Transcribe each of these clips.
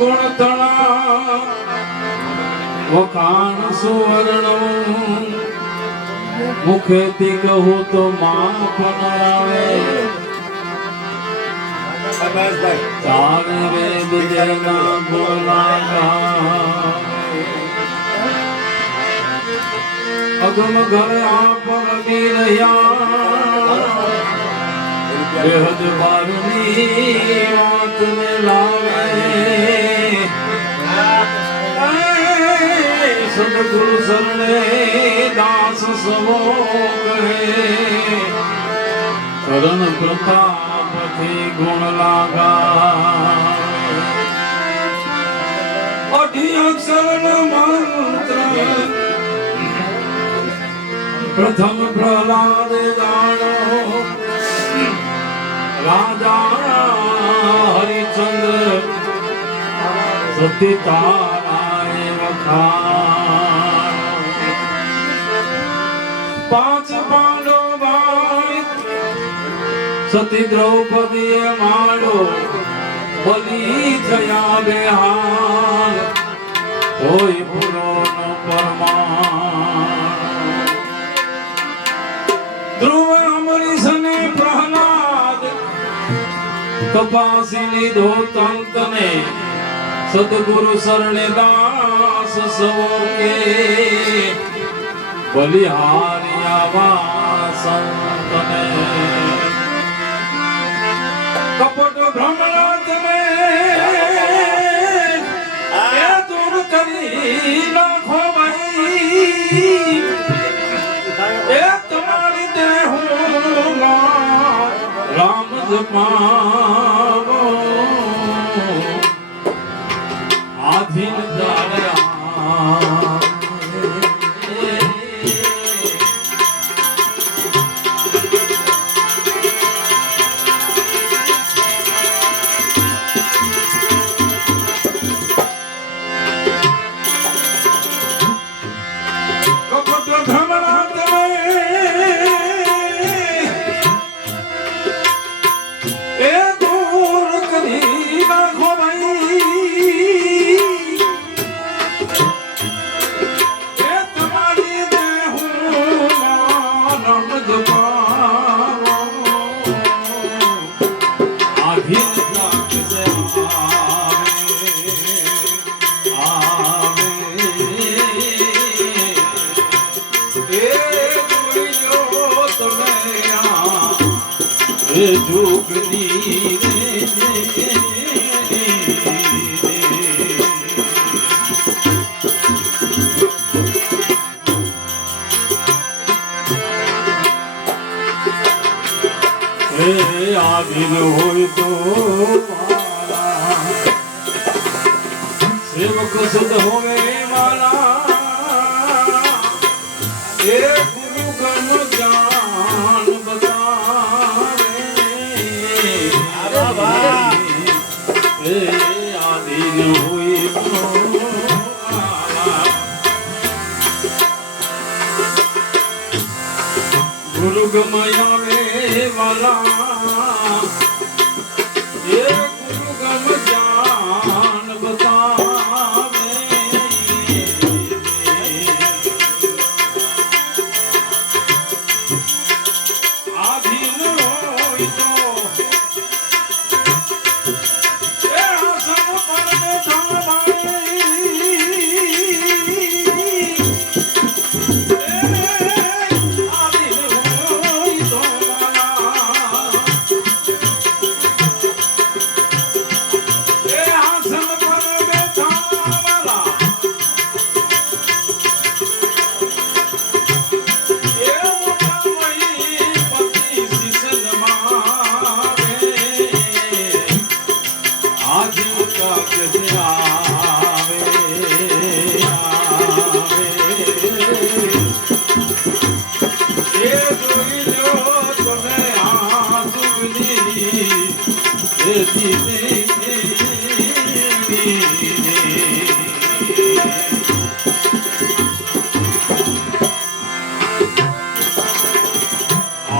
ગુણતણા વખાણ સુવર્ણ મુખેથી કહું તો માફ ન આવે ચાર વેદ જેના બોલાયા અગમ ઘર આપર બી રહ્યા બેહદ બારની વાત ને લાવે સદગુરુ શરણે દાસ સવો કહે શરણ પ્રતાપથી ગુણ લાગા અઢી અક્ષર મંત્ર પ્રથમ પ્રહલાદ જાણો રાજા હરિચંદ્ર સતી તારાય વખાણ પાંચ પાંડવ ભાઈ સતી દ્રૌપદીએ માળો બલી થયા બેહાલ કોઈ પૂરો નો પરમાણ ધ્રુવ અમરીશ ને પ્રહલાદ તપાસી લીધો તંતને સદગુરુ શરણે દાસ સવો કે બલિહારિયા સંતને કપટ ભ્રમણાત એ દૂર કરી નાખો ભાઈ એ તમારી દેહમાં રામ જપાવો આધીન દાડ્યા આધીન હોય તો સેવક સદ હોવે મારા એ ગુરુ કર્મ જ્ઞાન બતાવે આધીન હોય તો ગુરુ ગમયાવે વાલા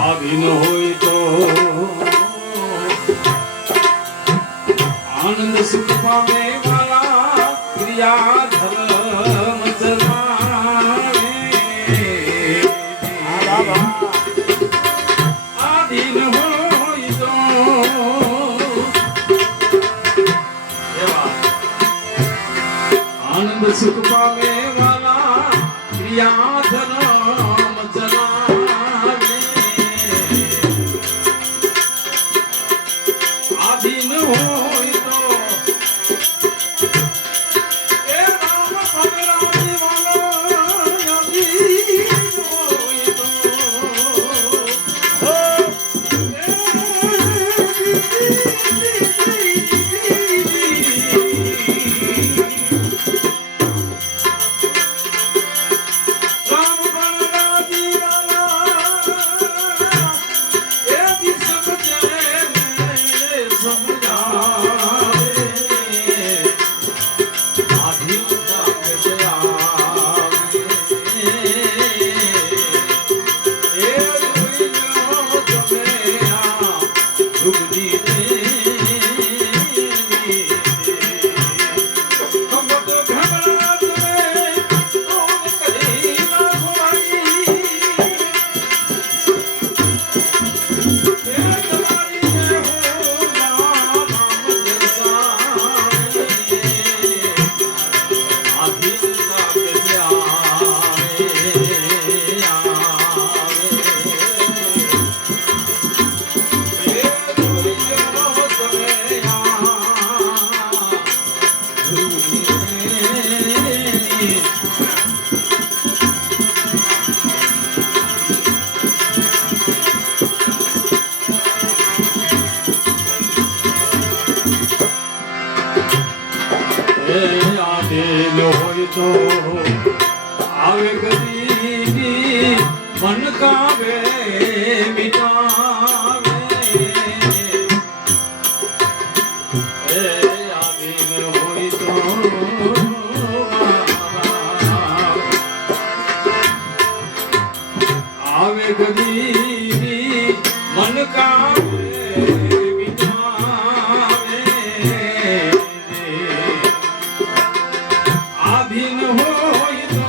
આધીન હોય તો આનંદ આનંદ સુખ પામે વાલા ક્રિયા ધર્મ ચલાવે આધીન હોય તો આનંદ સુખ પામે વાલા ક્રિયા ધર્મ ચલાવે આધીન હોય તો એ રામ પગરાજી વાલો આધીન હોય તો તો આવે ગરીબી મન કાવે મિટાવે આવીન હોય તો આવે ગરીબી મન કાવે આધીન હોય તો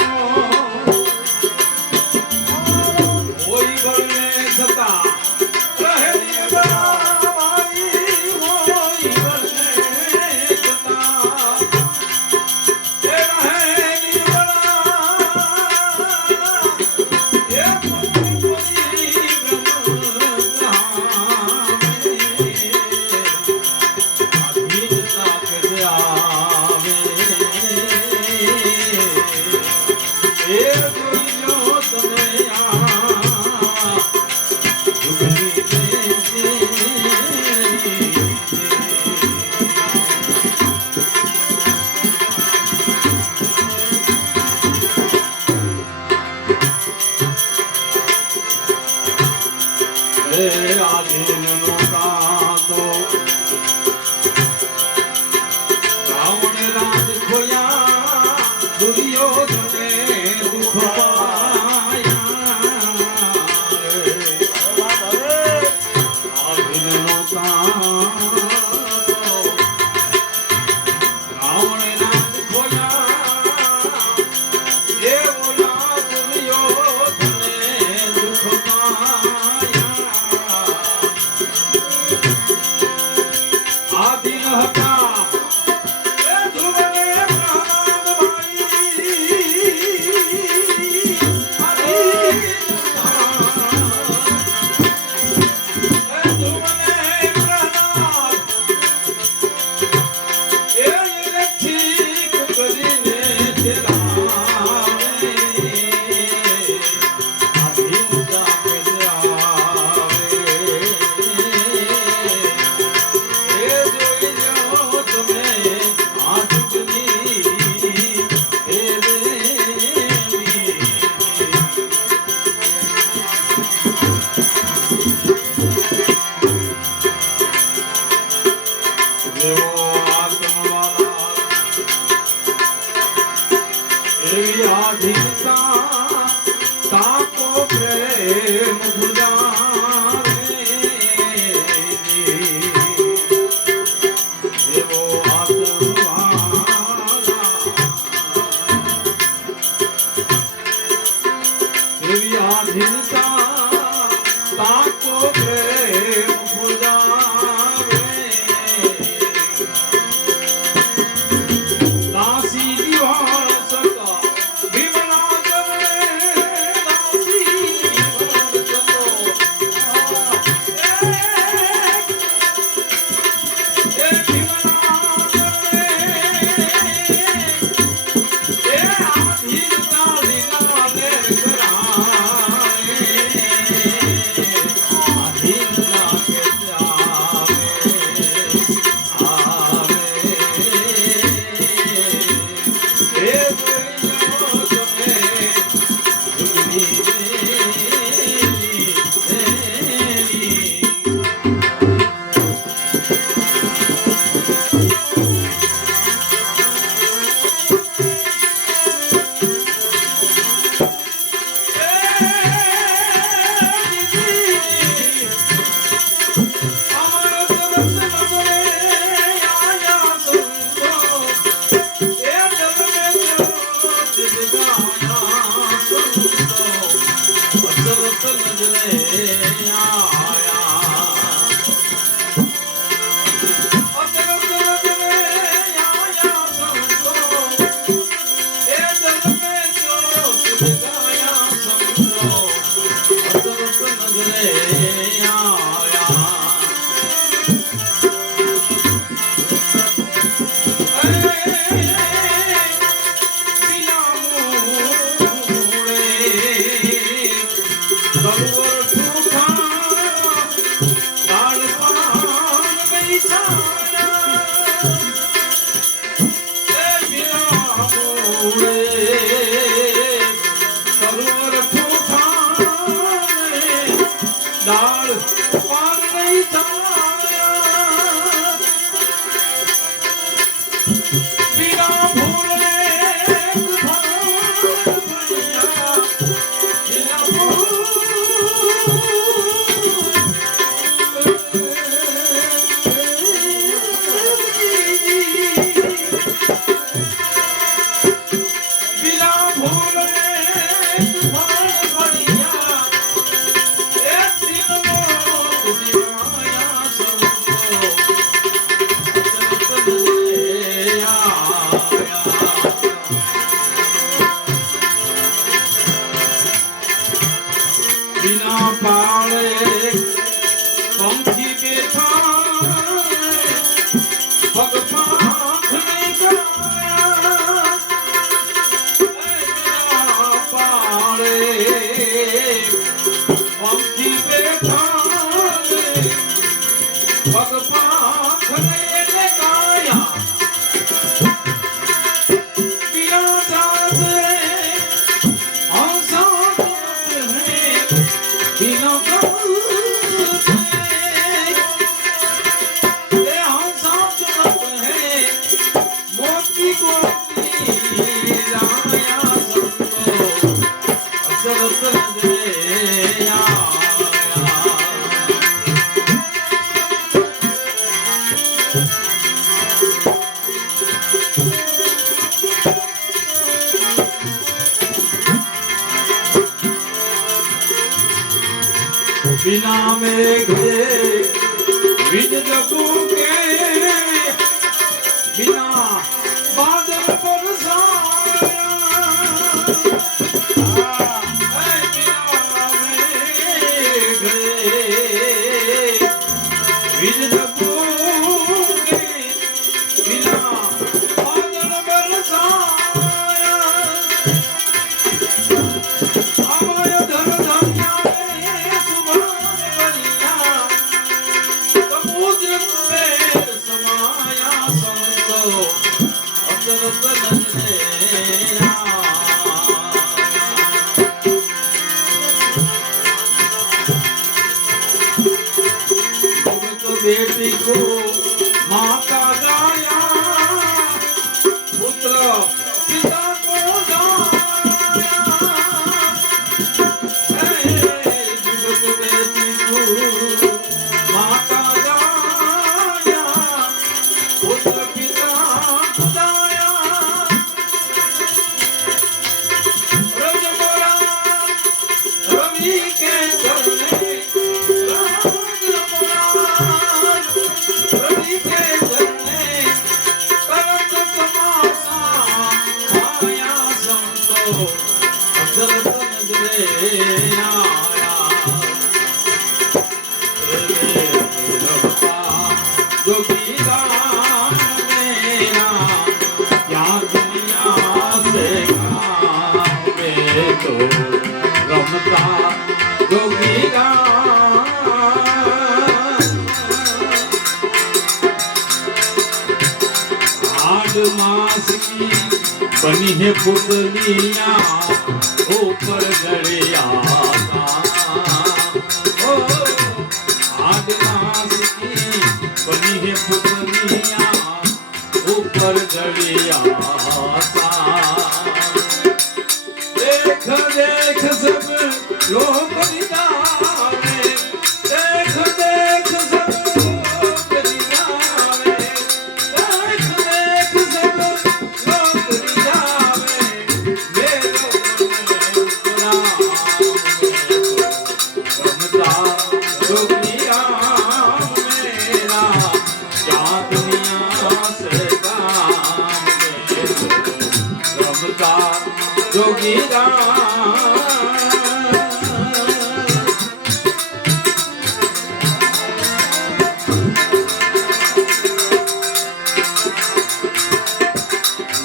હોય બળને છતાં રહેલી બળાવાળી હોય બળને છતાં बिना भूले बिना बिना पाले पंखी बैठा पग पाख नहीं गाया बिना पाले पंखी बैठा पग पाख नहीं गाया बिना जात बिना मेघे बिन जगू के बिना बादल बरसाया बिना मेघे बिन जगू के बिना बादल बरसाया हमारे धर धन्या बेटी को माता गाया पुत्र पिता को गाया बेटी को माता गाया पुत्र पिता को गाया रज बोला रवि के चलने बनी है पुतलियां ऊपर गड़िया आठ मास की बनी है पुतलियां ऊपर गड़िया देख देख सब लोग रिझावे देख देख सब लोग रिझावे देख देख सब लोग रिझावे मेरो रमता जोगी राम मेरा क्या दुनिया से काम रमता जोगी राम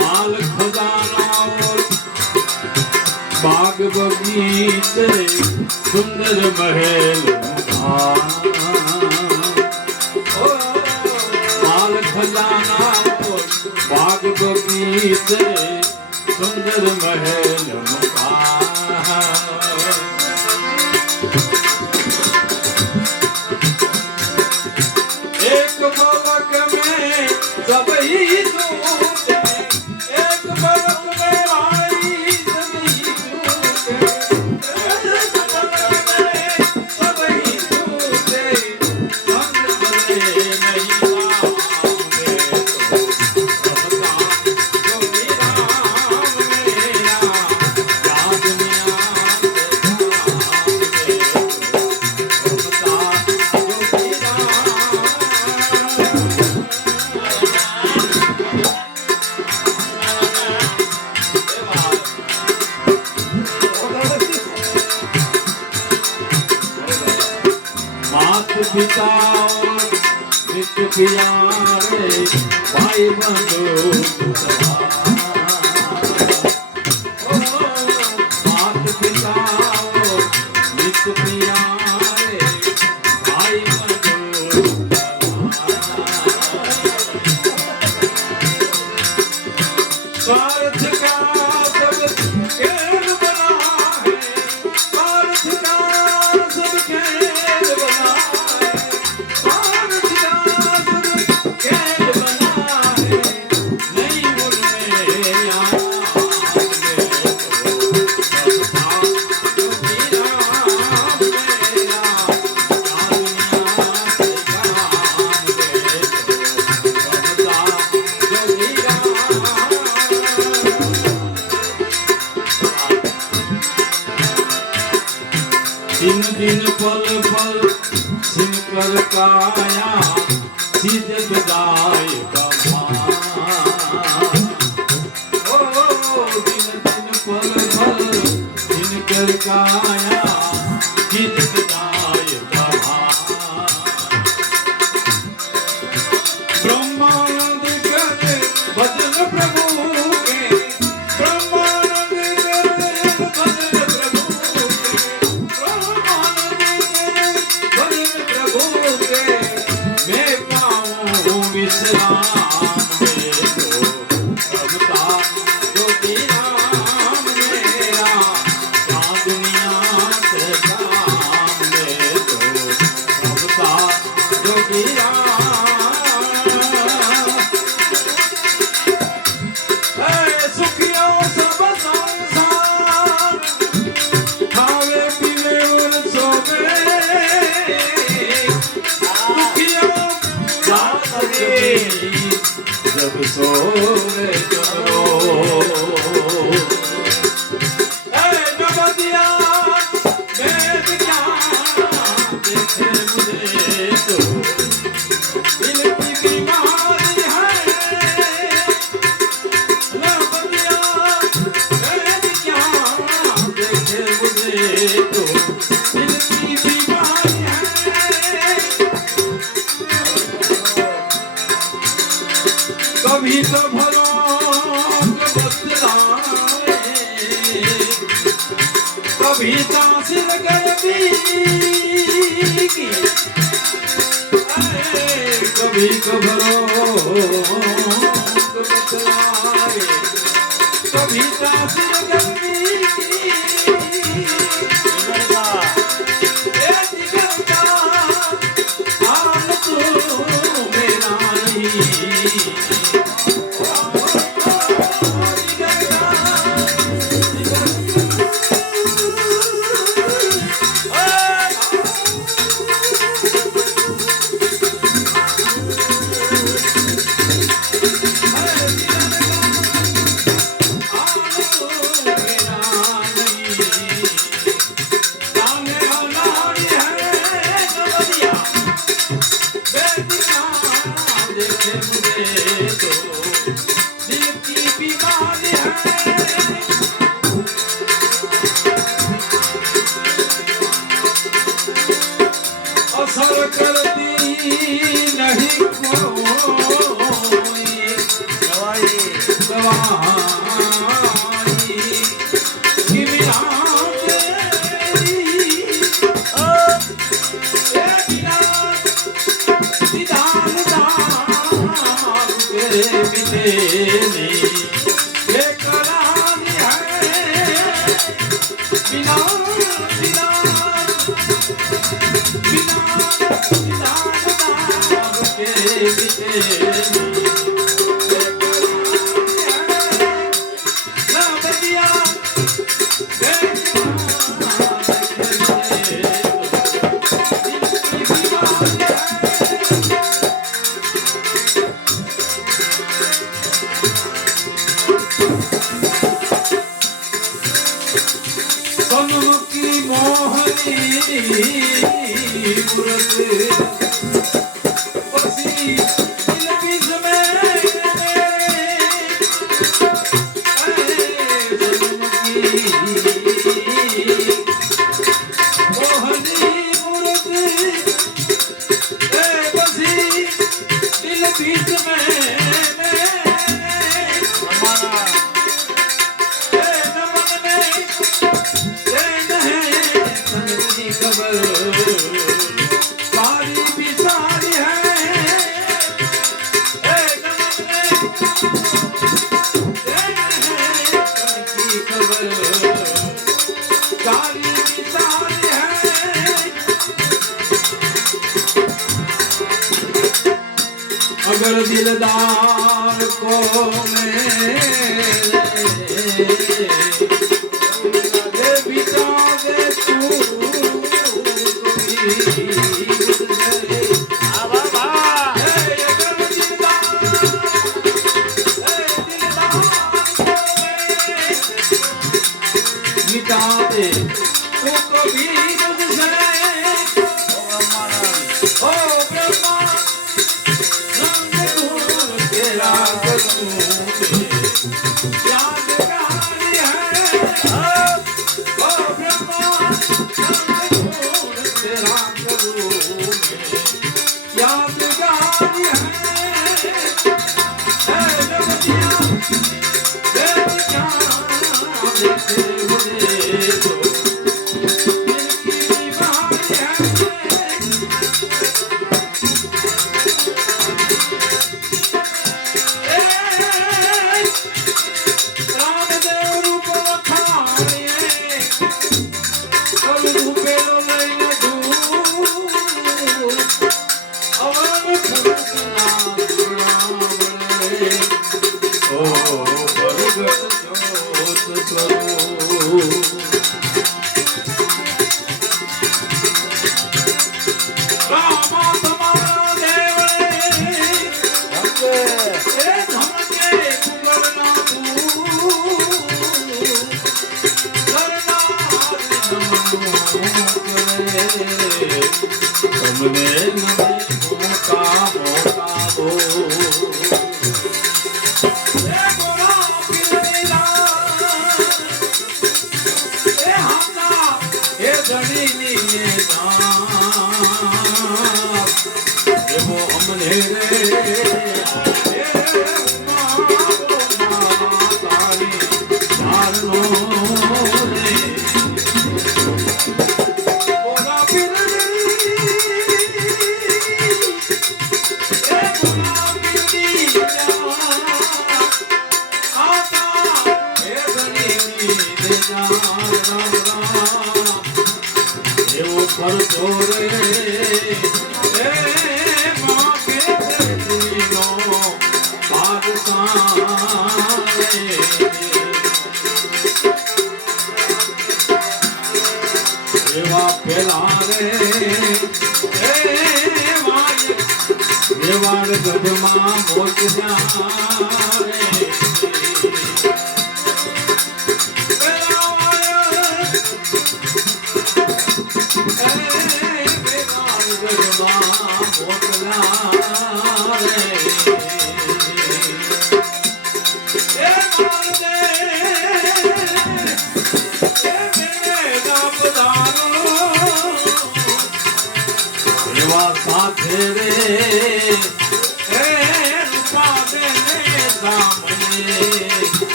माल खजाना और बाग बगीचे सुंदर महल माल खजाना और बाग बगीचे सुंदर महल एक पलक में सब ही पिता नित्य प्यारे भाई बंधु मात पिता नित्य प्यारे भाई बंधु स्वार्थ का सब खेल बना है, स्वार्थ का सब खेल बना है, स्वार्थ का सब खेल बना है, नहीं बोलने आया सबका जो मेरा मेरा दुनिया से जान गए सबका जो मेरा दिन दिन पल पल सिमकर काया सिद्ध विदाय ओ दिन दिन पल पल सिमकर काया सिद्ध विदाय ब्रह्मानंद करे भजन प्रभु के ब्रह्मानंद करे भजन प्रभु के मैं पाऊं विश्राम में तो सबका जो नाम मेरा दुनिया से काम में तो सबका जो सुखियों सब संसार खावे पीवे और सोवे जब सोवे चलो नवदिया वेद ज्ञान देखे मुझे तो दिल की बीमारी है नवदिया वेद ज्ञान देखे मुझे तो दिल की बीमारी है कभी तो भरो बतलाए कभी तासिर गए कभी तो भरो बतलाए कभी तासिर गए मेरा नहीं देखे मुझे तो दिल की बीमारी है असर करती नहीं कोई दवाई कि बिना तेरी विधान बितेने बेकरार है बिना बिना बिना विधान के बितेने सनमुखी मोहनी मूरत बसी दिल बीच में सनमुखी मोहनी मूरत अगर दिलदार को मेरे बिता दे तू मिटा दे तू कभी मुझसे ओ ब्रह्मा रंग दूर तेरा करूं यादगार है ओ ब्रह्मा रंग दूर तेरा करूं यादगार है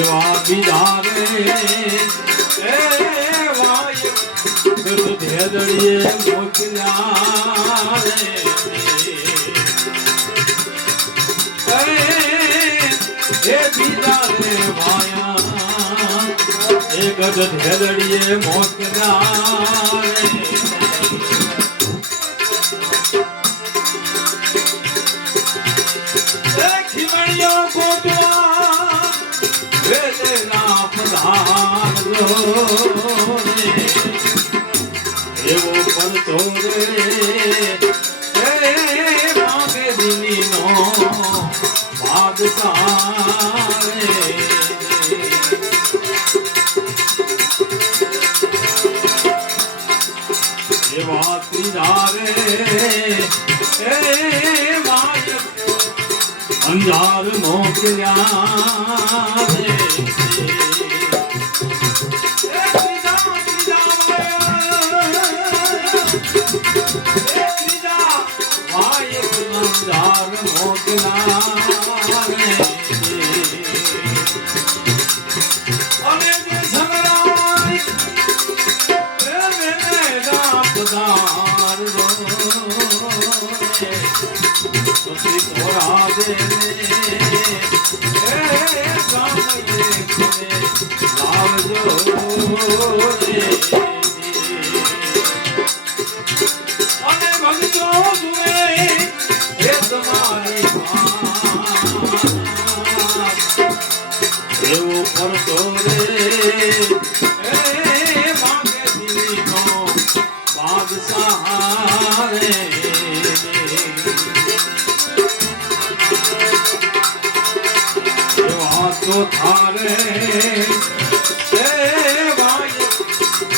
नवदिया देवता देखे અંજાર મોકલ્યા રે ધાર મોકલ્યા રે અને જે સંગ્રાય મેરા પધાર રો તુસી કોરા દે સામયે તમે લાવજો રે અને ભગતો જુએ એ તમારી એવું કરતો રે માંગે દીનો બાદશાહ રે એવા તો થારે એ ભાઈ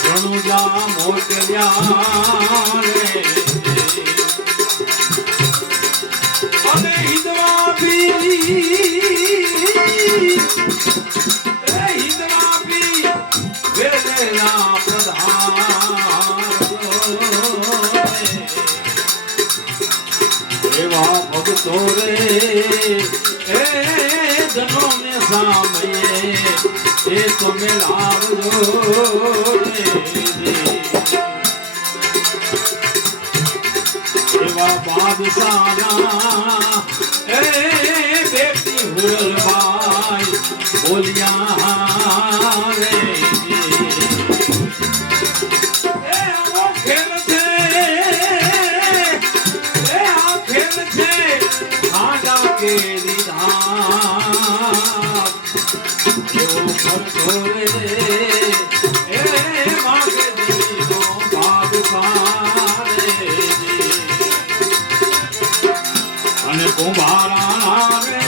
રણુજા મોકલ્યા રે અને હિંદવા પી વેદના પ્રધાન એવા ભગતો રે એ જનો ને સામયે એ તમે લાવજો રે એવા બાદશાહના એ બેટી હુરલભાઈ બોલ્યા રે એ આવો ખેલ છે એ આ ખેલ છે ખાડા કેરી ધાર એવો કરતો રે એ માગે દીનો બાદશાહ રે અને કુંભારા રે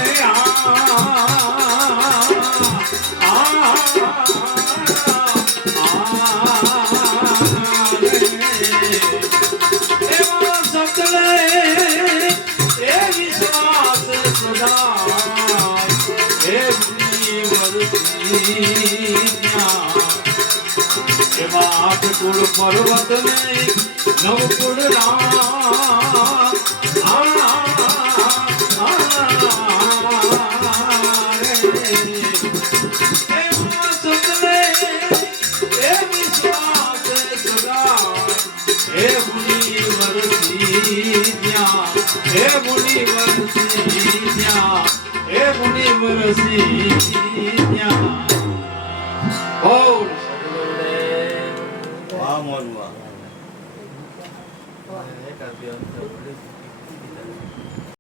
એવા શબ્દ લે એ વિશ્વાસ સદા એ મુનિવરથી એવા આઠ કુળ પર્વત ને નવ કુળ એવા શબ્દ લે એ વિશ્વાસ સદા હે મુનિવરથી હે મુનિવરથી હે મુનિવરથી બોલ વાહ મોરવા